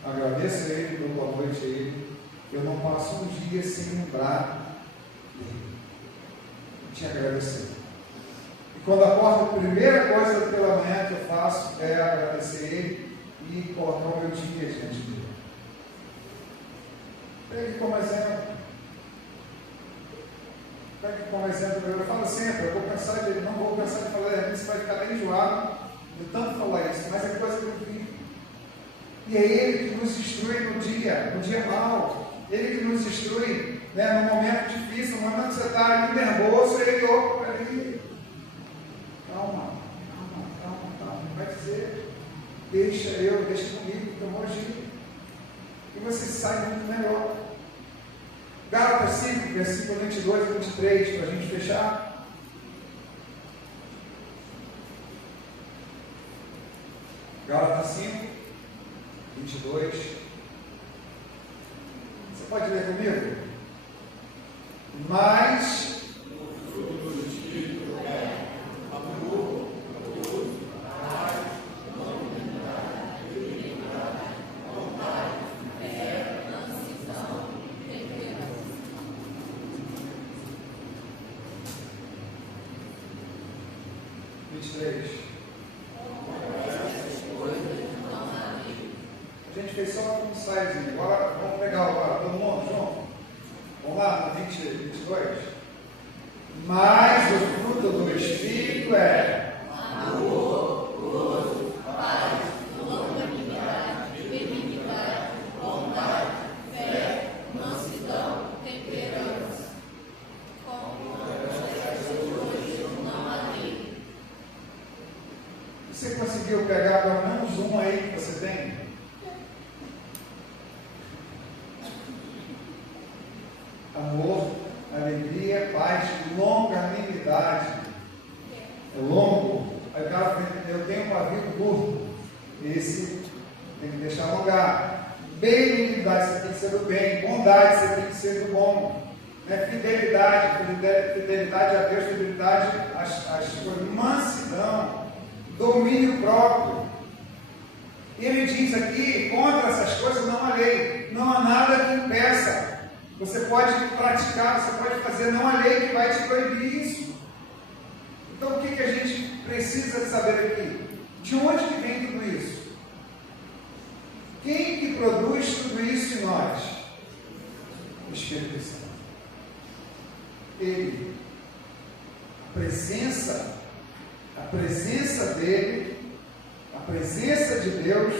agradeço a Ele, dou boa noite a Ele. Eu não passo um dia sem lembrar dele. Eu te agradecer. E quando acordo, a primeira coisa pela manhã que eu faço é agradecer a Ele e colocar o meu dia diante dele. Pegue como exemplo. Como exemplo, eu falo sempre, eu vou pensar de, não vou pensar de falar, você vai ficar bem enjoado, de tanto falar isso, mas é coisa que eu vi. E é Ele que nos instrui no dia mau. Ele que nos instrui, né, no momento difícil, no momento que você está ali nervoso, Ele, opa, peraí. Calma. Vai dizer, deixa comigo, que eu vou agir. E você sai muito melhor. Gálatas 5, versículo 22 e 23, para a gente fechar. Gálatas 5, 22. Você pode ler comigo? Mas o fruto do Espírito é amor, gozo, paz, longanimidade, benignidade, bondade, fé, mansidão, temperança. 23. A gente fez só um slidezinho. Agora vamos pegar agora, todo mundo junto? Vamos lá, no 22. Mas o fruto do Espírito é amor, gozo, paz, longanimidade, benignidade, bondade, fé, mansidão, temperança. Contra essas coisas não há lei. Você conseguiu pegar pelo menos um aí que você tem? Amor, alegria, paz, longanimidade. É longo. Aí o cara fala, eu tenho um pavio curto. Esse tem que deixar alongar. Benignidade, você tem que ser do bem. Bondade, você tem que ser do bom. Fidelidade a Deus, fidelidade às coisas. Mansidão, domínio próprio. E ele diz aqui, contra essas coisas não há lei. Não há nada que impeça. Você pode praticar, você pode fazer, não há lei que vai te proibir isso. Então o que a gente precisa saber aqui? De onde que vem tudo isso? Quem que produz tudo isso em nós? O Espírito Santo. Ele. A presença dele, a presença de Deus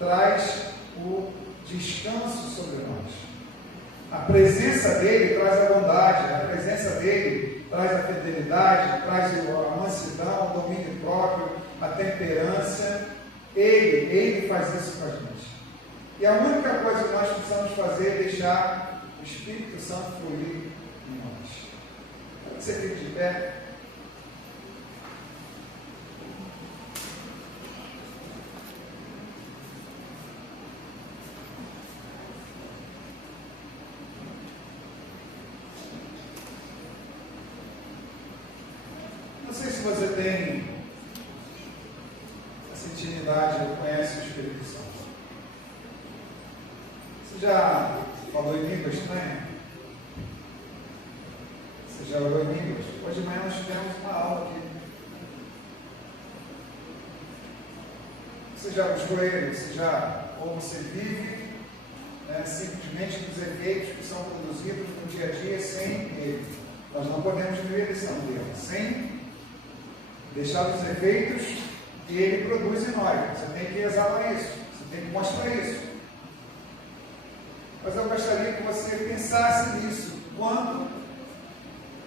traz o descanso sobre nós. A presença dele traz a bondade, a presença dele traz a fidelidade, traz a mansidão, o domínio próprio, a temperança. Ele faz isso com a gente. E a única coisa que nós precisamos fazer é deixar o Espírito Santo fluir em nós. Você fica de pé. Não sei se você tem essa intimidade ou conhece o Espírito Santo. Você já falou em línguas também? Você já orou em línguas? Hoje de manhã nós tivemos uma aula aqui. Você já buscou ele? Ou você vive simplesmente dos efeitos que são produzidos no dia a dia sem ele? Nós não podemos viver desse modelo sem deixar os efeitos que ele produz em nós. Você tem que exalar isso, você tem que mostrar isso. Mas eu gostaria que você pensasse nisso, quando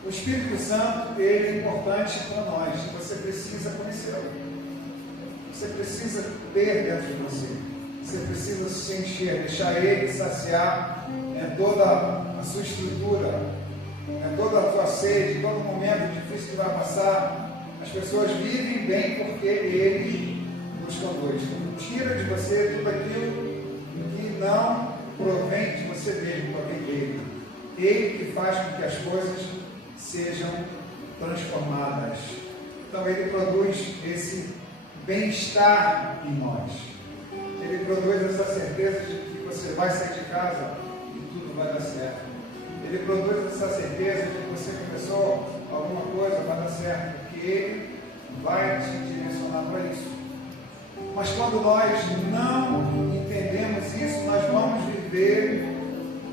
o Espírito Santo, ele é importante para nós, você precisa conhecê-lo. Você precisa ter dentro de você. Você precisa se encher, deixar ele saciar toda a sua estrutura, toda a tua sede, todo momento difícil que vai passar. As pessoas vivem bem porque ele nos conduz. Tira de você tudo aquilo que não provém de você mesmo, provém dele. Ele que faz com que as coisas sejam transformadas. Então ele produz esse bem-estar em nós. Ele produz essa certeza de que você vai sair de casa e tudo vai dar certo. Ele produz essa certeza de que você começou alguma coisa, vai dar certo. Ele vai te direcionar para isso. Mas quando nós não entendemos isso, nós vamos viver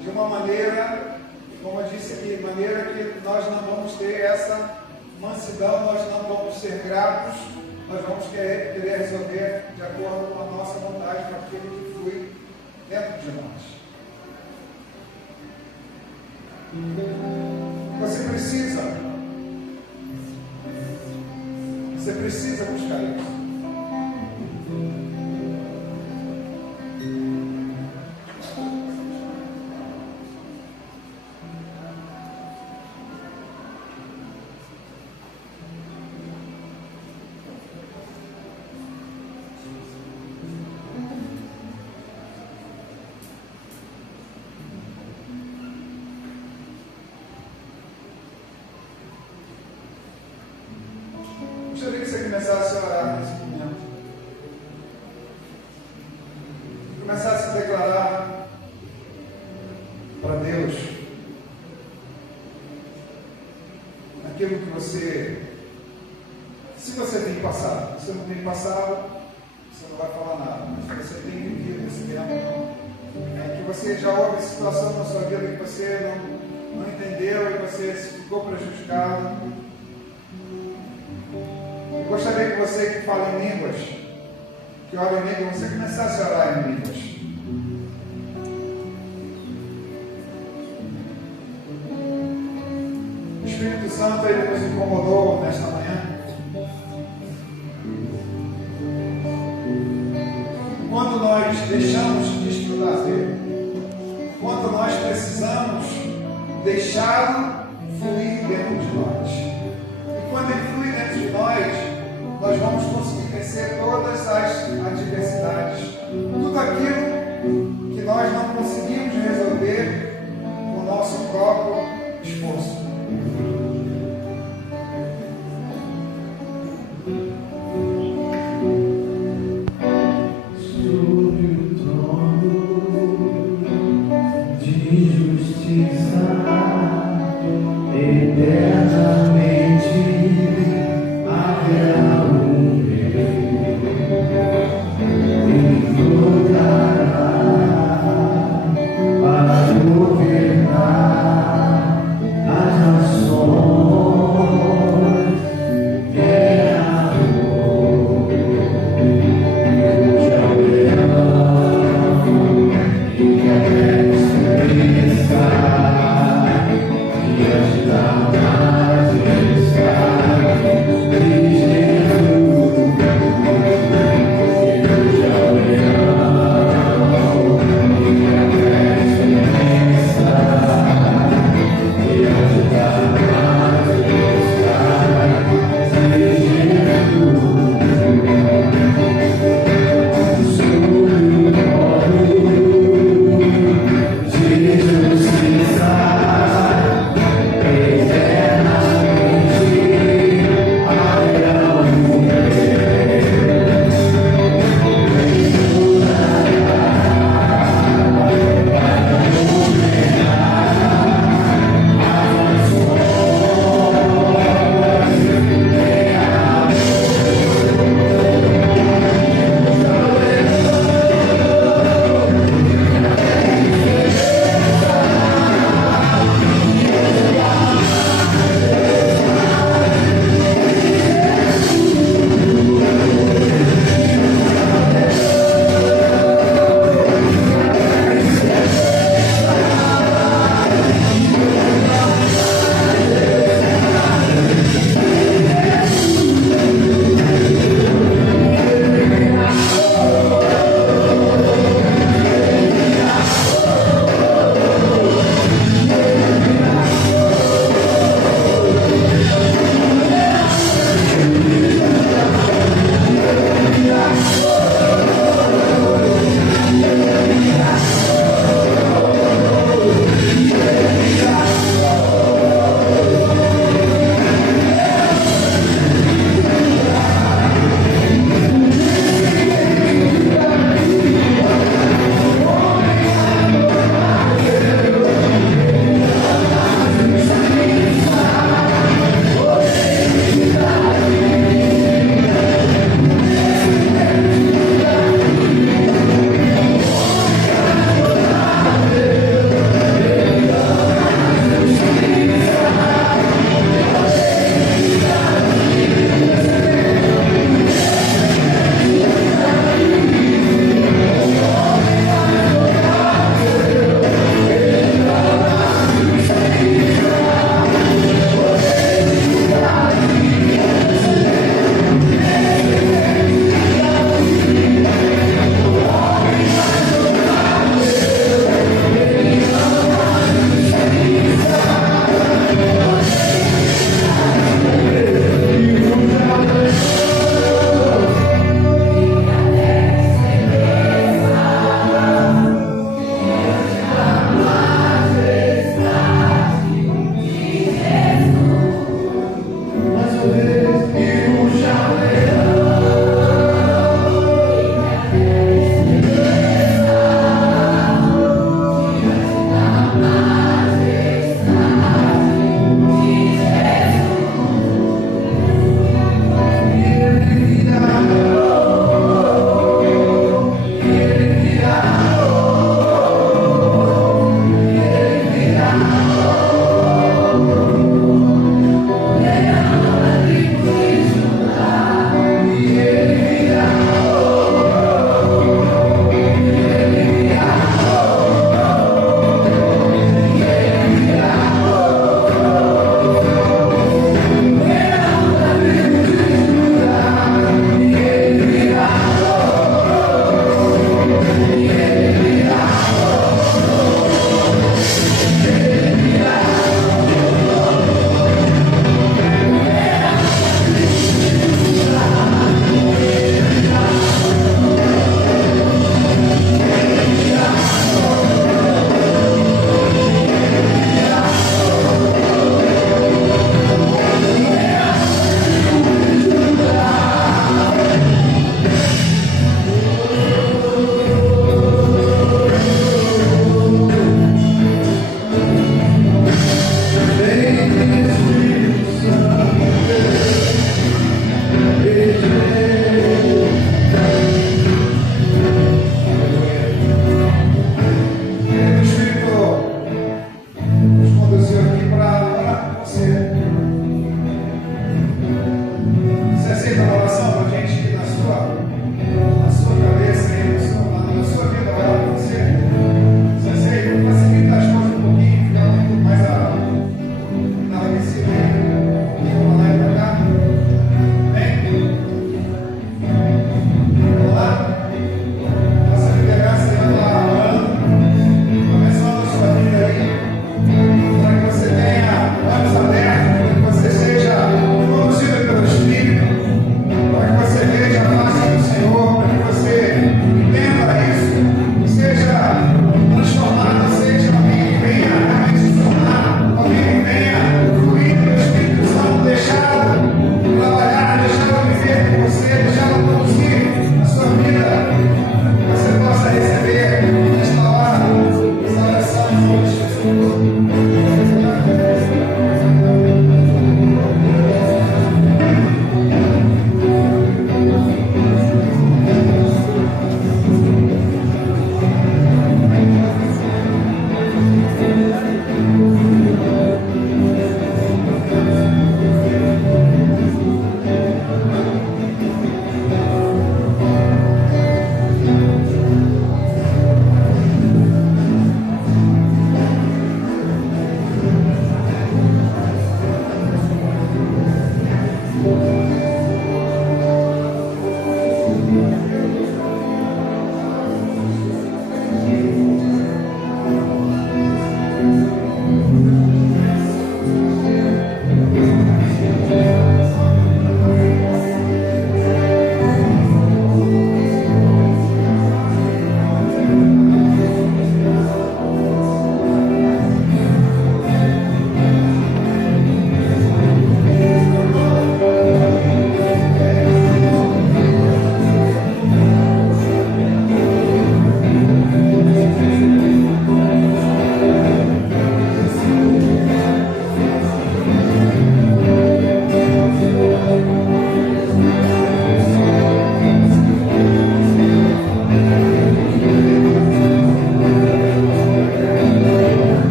de uma maneira, como eu disse aqui, maneira que nós não vamos ter essa mansidão, nós não vamos ser gratos nós vamos querer resolver de acordo com a nossa vontade, com aquilo que flui dentro de nós. Você precisa buscar isso. Gostaria que você começasse a orar nesse momento. Começasse a declarar para Deus aquilo que você, se você tem passado, se você não tem passado, você não vai falar nada, mas se você tem vivido esse tempo, que você já houve situação na sua vida que você não entendeu e você ficou prejudicado. Eu gostaria que você que fala em línguas, que ora em línguas, você começasse a orar em línguas. O Espírito Santo, ele nos incomodou nesta manhã. Quando nós deixamos de estudar dele, quando nós precisamos deixá-lo fluir dentro de nós. E quando ele flui dentro de nós vamos conseguir vencer todas as adversidades. Tudo aquilo que nós não conseguimos resolver com o nosso próprio esforço. Yes,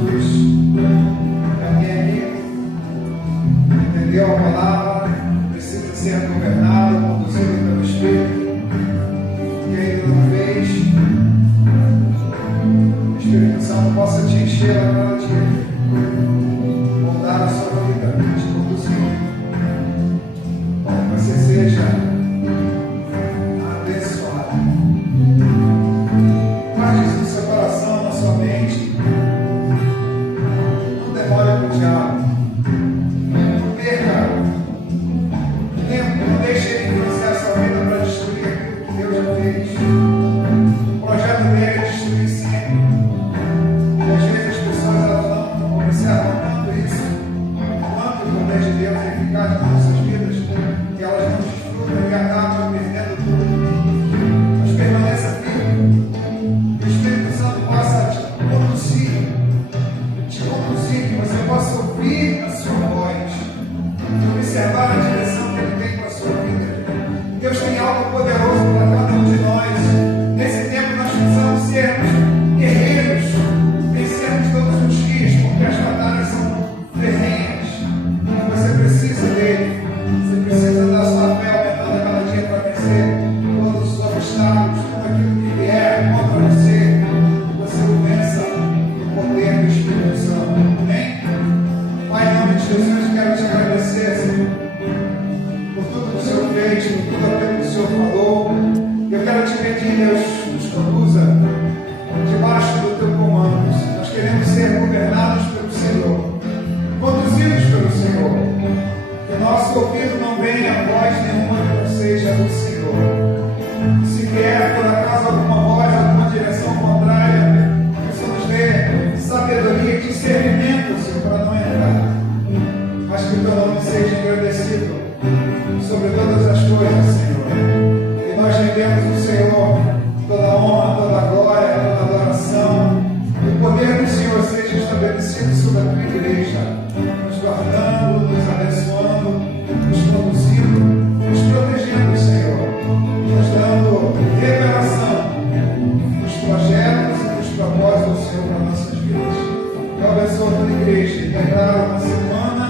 Jesus. Para quem aqui entendeu a palavra, precisa ser governado, conduzido pelo Espírito. Quem ainda não fez, o Espírito Santo possa te encher agora de moldar a sua vida, te conduzir, para que você seja abençoado. Guarde isso no seu coração, na sua mente. Não demore para o diabo. Não perca tempo, não deixe ele influenciar a sua vida para destruir aquilo que Deus já fez. O projeto dele é destruir sempre. E às vezes as pessoas elas não observam tanto isso, quanto o poder de Deus é eficaz nas nossas vidas, que elas não desfrutam e acabam perdendo tudo. Mas permaneça firme. Que o Espírito Santo possa te conduzir, que você possa ouvir a sua voz, observar a direção que Ele tem para a sua vida. Deus tem algo poderoso para cada um de nós. Nesse tempo nós precisamos sermos guerreiros, vencermos todos os dias, porque as batalhas são ferrenhas. Você precisa dele, você precisa da sua fé aumentando a cada dia para vencer todos os obstáculos, tudo aquilo que vier contra você, que você o vença no poder do Espírito Santo. Amém? Pai, em nome de Jesus, quero te agradecer, Senhor, por tudo que o Senhor fez, por tudo aquilo que o Senhor falou. Eu quero te pedir, Deus, nos conduza debaixo do teu comando. Nós queremos ser governados pelo Senhor, conduzidos pelo Senhor. Que o nosso ouvido não venha a voz nenhuma que não seja do Senhor. Se vier por acaso alguma voz, alguma direção contrária, que o Senhor nos dê sabedoria e discernimento, Senhor, para não entrar. Mas que o teu nome seja engrandecido sobre todas as coisas, Senhor. E nós rendemos o Senhor toda a honra, toda a glória, toda a adoração. Que o poder do Senhor seja estabelecido sobre a tua igreja, nos guardando, nos abençoando, nos conduzindo, nos protegendo, Senhor, nos dando revelação dos projetos e dos propósitos do Senhor para nossas vidas. Eu abençoo a tua igreja e declaro uma semana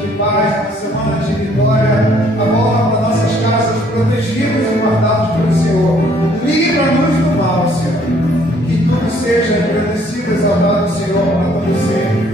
de paz, uma semana de vitória, a volta para nossas casas, protegidos e guardados pelo Senhor. Livra-nos do mal, Senhor. Que tudo seja agradecido e exaltado, Senhor, para todo sempre.